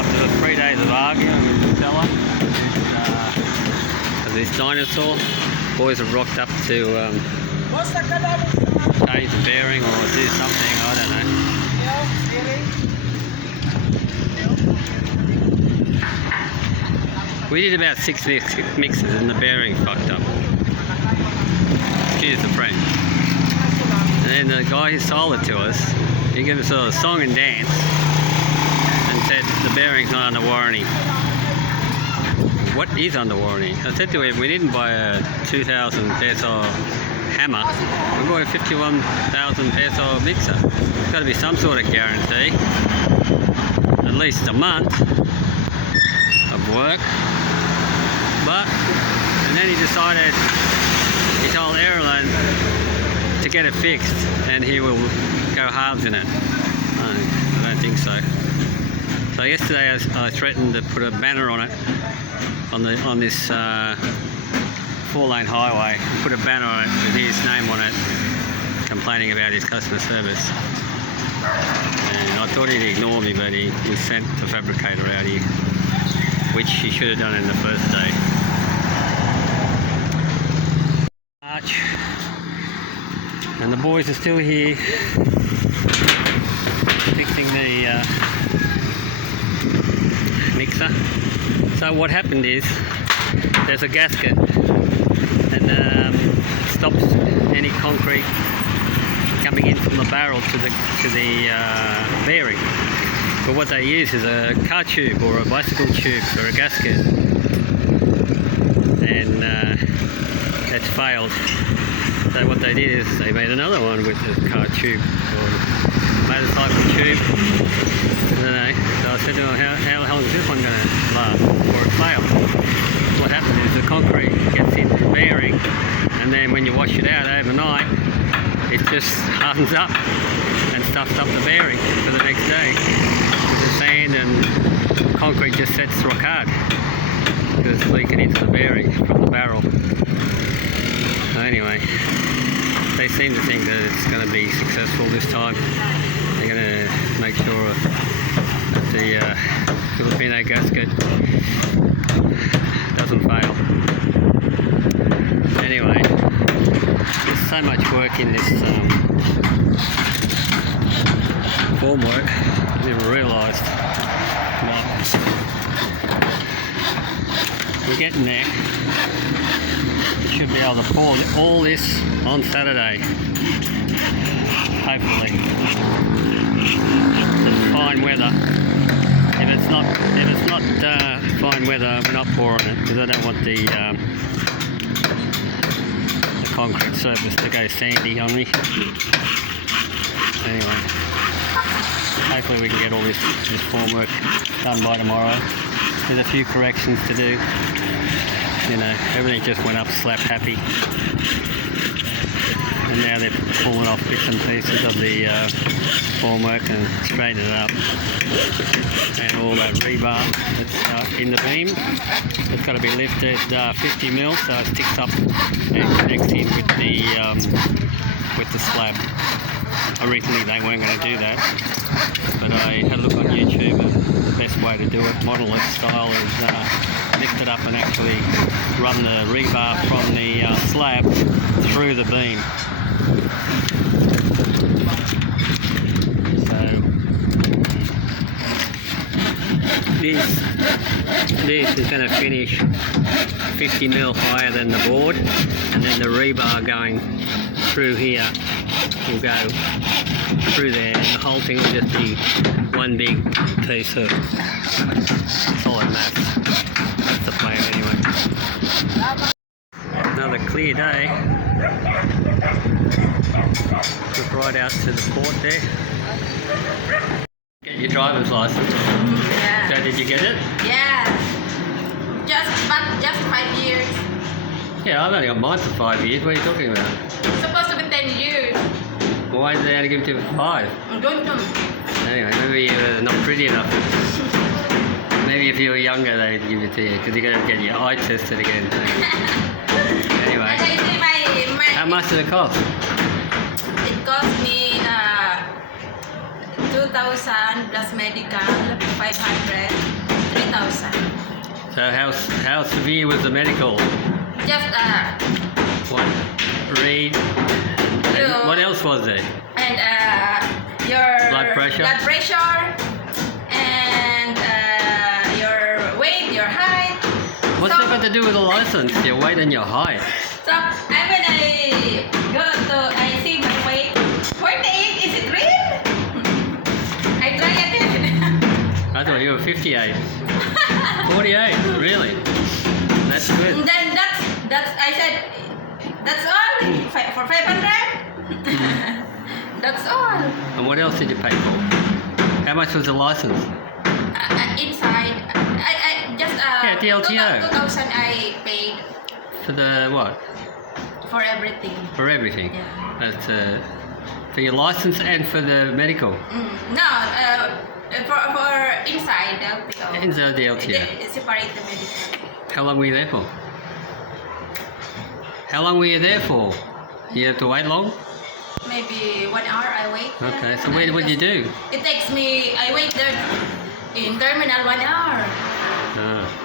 after 3 days of arguing with the fella of this dinosaur. Boys have rocked up to change the bearing or do something, I don't know. We did about 6 mixes and the bearing fucked up. Excuse the French. And then the guy who sold it to us, he gave us a song and dance and said the bearing's not under warranty. What is under warranty? I said to him, we didn't buy a 2,000 peso hammer, we bought a 51,000 peso mixer. There's got to be some sort of guarantee, at least a month of work. And then he decided, he told Airline to get it fixed and he will go halves in it. I don't think so. So yesterday I threatened to put a banner on it, on this 4-lane highway, put a banner on it with his name on it, complaining about his customer service. And I thought he'd ignore me, but he sent the fabricator out here, which he should have done in the first day. March, and the boys are still here fixing the mixer. So what happened is there's a gasket and it stops any concrete coming in from the barrel to the bearing. But what they use is a car tube or a bicycle tube for a gasket, and that's failed. So what they did is they made another one with the car tube or motorcycle tube. I don't know. So I said to them, how long is this one going to last before it fails? What happens is the concrete gets in the bearing, and then when you wash it out overnight, it just hardens up and stuffs up the bearing for the next day. The sand and concrete just sets rock hard because it's leaking into the bearing from the barrel. So anyway, they seem to think that it's going to be successful this time. They're going to make sure that the Filipina gasket doesn't fail. Anyway, there's so much work in this formwork, I never realised. We're getting there. We should be able to pour all this on Saturday, hopefully. It's fine weather. If it's not fine weather, we're not pouring it because I don't want the concrete surface to go sandy on me. Anyway, hopefully we can get all this formwork done by tomorrow. There's a few corrections to do. You know, everything just went up slap happy. And now they're pulling off bits and pieces of the formwork and straightening it up. And all that rebar that's in the beam, it's got to be lifted 50 mil, so it sticks up and connects in with the slab. Originally they weren't going to do that, but I had a look on YouTube and the best way to do it, monolith style, is lift it up and actually run the rebar from the slab through the beam. So this is going to finish 50 mil higher than the board, and then the rebar going through here will go through there, and the whole thing will just be one big piece of solid mass. That's the plan anyway. Another clear day. Look right out to the port there. Get your driver's license. Yeah. So did you get it? Yeah. Just 5 years. Yeah, I've only got mine for 5 years. What are you talking about? It's supposed to be 10 years. Why did they only give it to you for 5? I'm going to. Anyway, maybe you're not pretty enough. Maybe if you were younger they'd give it to you, because you're going to get your eye tested again. Anyway. How much did it cost? It cost me 2,000 plus medical, 500, 3,000. So how severe was the medical? Just What? Read. And what else was there? and your Blood pressure? And your weight, your height. What's that got to do with a license? Your weight and your height. So when I go to, I see my weight, 48. Is it real? I try again. I thought you were 58. 48, really? That's good. And then that's I said that's all for 500. That's all. And what else did you pay for? How much was the license? Inside, I just Yeah, the LTO. 2,000 I paid For the what? for everything. For everything? Yeah. That's for your license and for the medical? No, for inside the LTO. Inside the LTO. They separate the medical. How long were you there for? How long were you there for? You have to wait long? Maybe 1 hour I wait. Okay, so what did you do? It takes me, I wait there in terminal 1 hour.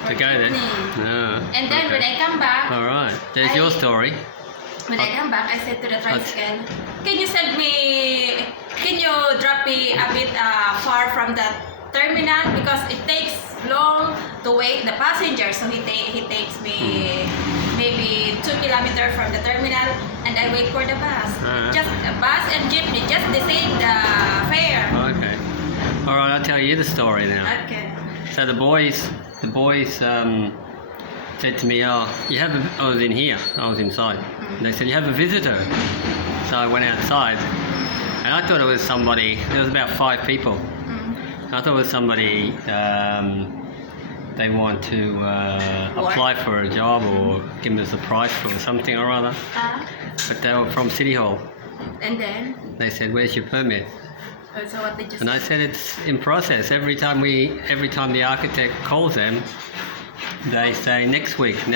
To go there? And then when I come back, Alright, there's your story. when I come back, I said to the tricycle, can you drop me a bit far from the terminal because it takes long to wait the passenger. So he takes me maybe 2 kilometers from the terminal, and I wait for the bus. Just a bus and jeepney, just the same the fare. Okay. Alright, I'll tell you the story now. Okay. So the boys said to me, I was in here, I was inside. They said, you have a visitor. So I went outside, and I thought it was somebody, there was about 5 people. I thought it was somebody, they want to apply for a job or give us a price for something or other. But they were from City Hall. And then, They said, where's your permit? so what did you And say? I said, it's in process. Every time the architect calls them, they say next week. And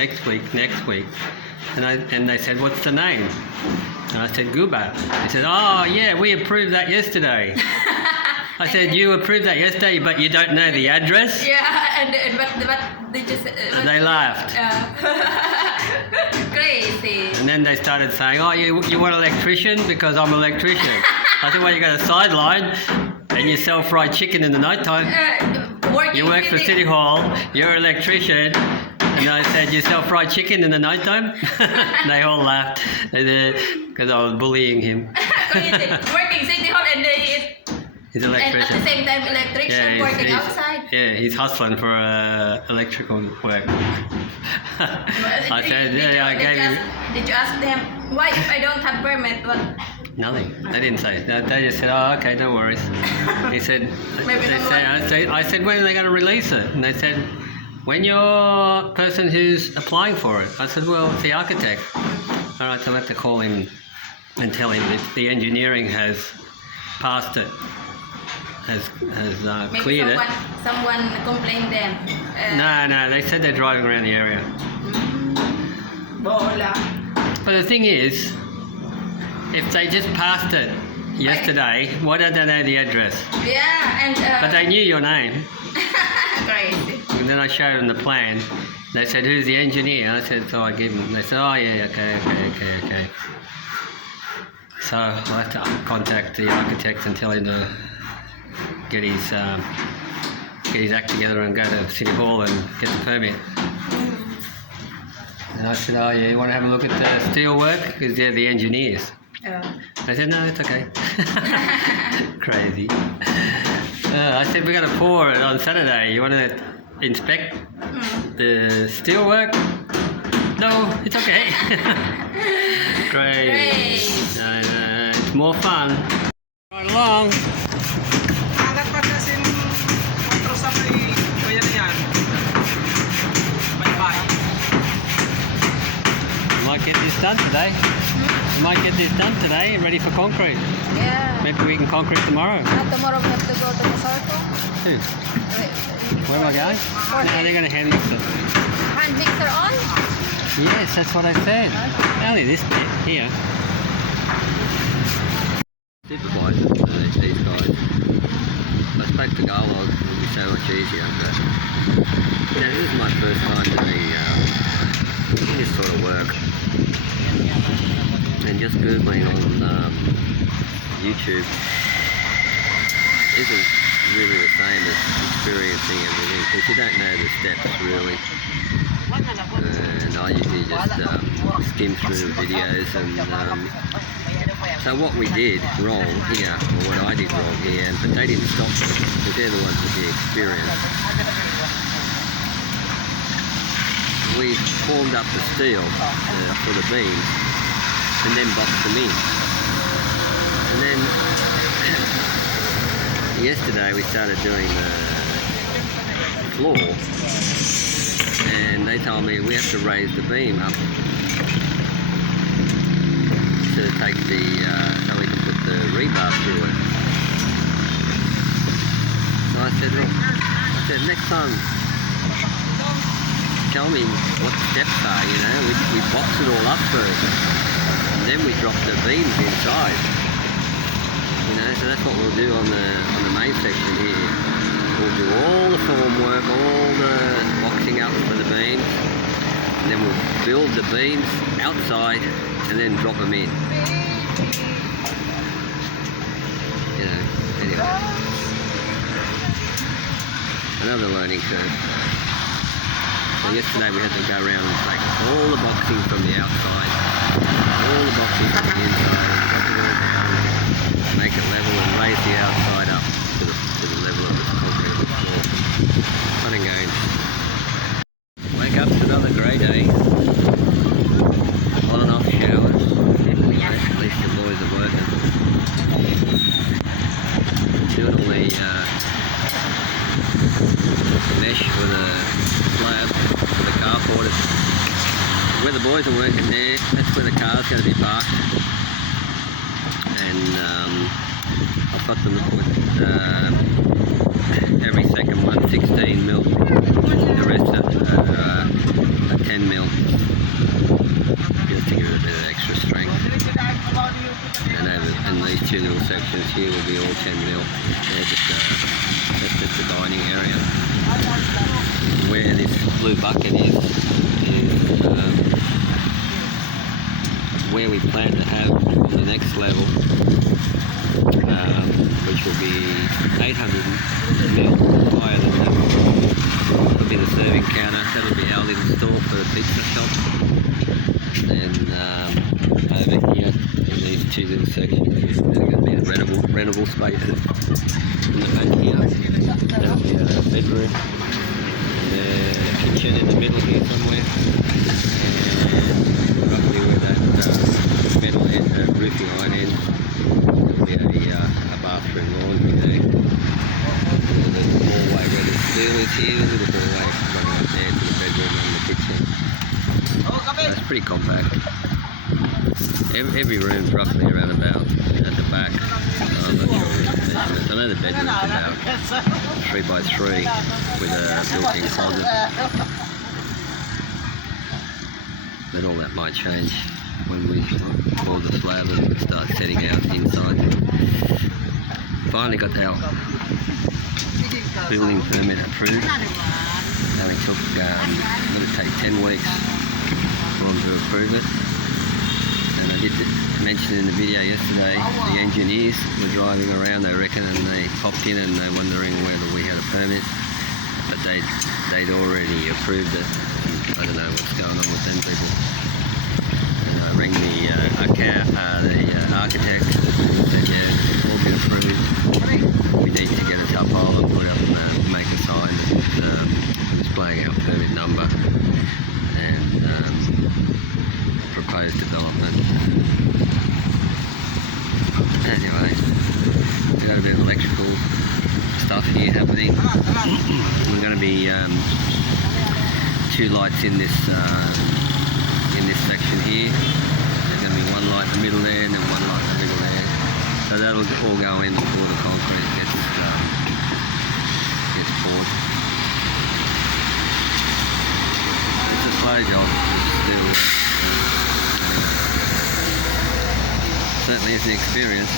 they said, what's the name? And I said, Guba. They said, oh yeah, we approved that yesterday. I said, you approved that yesterday, but you don't know the address? Yeah, and what did you say? And they laughed. Crazy. And then they started saying, oh, you want an electrician? Because I'm an electrician. I said, well, you got a sideline and you sell fried chicken in the nighttime. You work for City Hall, you're an electrician. And I said, you sell fried chicken in the nighttime? And they all laughed because I was bullying him. Working City Hall and He's and an at electrician. the same time electrician working outside. Yeah, he's hustling for electrical work. I said, I gave you... Did you ask them, why if I don't have permit, what? Nothing. They didn't say. They just said, oh, okay, no worries. He said, I said, when are they going to release it? And they said, when you're person who's applying for it. I said, well, it's the architect. All right, so I have to call him and tell him that the engineering has passed it, has cleared it. Someone complained them. No, they said they're driving around the area. Bola. But the thing is, if they just passed it yesterday, why don't they know the address? Yeah, and But they knew your name. crazy. And then I showed them the plan. They said, who's the engineer? I said, so I give them. They said, oh yeah, okay. So I have to contact the architect and tell him to get his act together and go to City Hall and get the permit. And I said, oh yeah, you want to have a look at the steel work? Because they're the engineers. They said, no, it's okay. Crazy. I said, we're going to pour it on Saturday. You want to inspect the steel work? No, it's okay. Crazy. It's more fun. Right along. Angat pa kasi kontrol sa kaya na yan. Bye-bye. Might get this done today. Ready for concrete. Yeah. Maybe we can concrete tomorrow. Tomorrow we have to go to Sorsorgon. Where am I going? No, they're going to hand mix it. Hand mixer on? Yes, that's what I said. Only this bit here. Supervisor, these guys. I spoke to Goal, it would be so much easier, but you know, this is my first time doing this sort of work. And just Googling on YouTube isn't really the same as experiencing everything, because you don't know the steps really. And I usually just skim through the videos, and so what we did wrong here, or what I did wrong here, but they didn't stop me, because they're the ones with the experience. We formed up the steel for the beams, and then boxed them in. And then yesterday we started doing the floor, and they told me we have to raise the beam up to take the so we can put the rebar through it. So I said, look, next time tell me what the steps are, you know. We box it all up first, and then we drop the beams inside. You know, so that's what we'll do on the main section here. We'll do all the formwork, all the boxing up for the beams, and then we'll build the beams outside and then drop them in. You know, anyway. Another learning curve. So yesterday we had to go around and take all the boxing from the outside, all the boxing from the inside, drop it all down, make it level and raise the outside up to the level of the concrete floor. Fun and games. Wake up to another grey day. On and off showers. At least the boys are working. Doing all the mesh for the slab for the carport. Where the boys are working there, that's where the car's going to be parked. And I've got them to put every second one 16 mil, the rest are 10 mil, just to give it a bit of extra strength. And these two little sections here will be all 10 mil. They're just the dining area. Where this blue bucket is where we plan to have on the next level, which will be 800 mil higher than that. That'll be the serving counter. That'll be our little store for the pizza shop. And over here in these two little sections, there's going to be the rentable spaces. In the back here, that'll be a bedroom. Kitchen in the middle here somewhere, and roughly where that metal end, roofing line ends, there'll be a bathroom laundry there. And the hallway where the steel is here, the little hallway running up there to the bedroom and the kitchen. So it's pretty compact. Every room's roughly around about at the back. I'm not sure of the measurements. I know the bedroom's about 3 by 3 with a built-in closet. But all that might change when we pour the slab and start setting out inside. Finally got our building permit approved. Now it took, going to take 10 weeks for them to approve it. And I did mention in the video yesterday, the engineers were driving around, they reckon, and they popped in and they're wondering whether we had a permit. But they'd already approved it. I don't know what's going on with them people. And I rang the architect and said, yeah, it's all been approved. We need to get a tupole and put up and make a sign displaying our permit number and proposed development. Anyway, we've got a bit of electrical stuff here happening. We're going to be 2 lights in this section here. There's going to be 1 light in the middle there and then 1 light in the middle there. So that'll all go in before the concrete gets poured. It's a slow job. It's still certainly is the experience.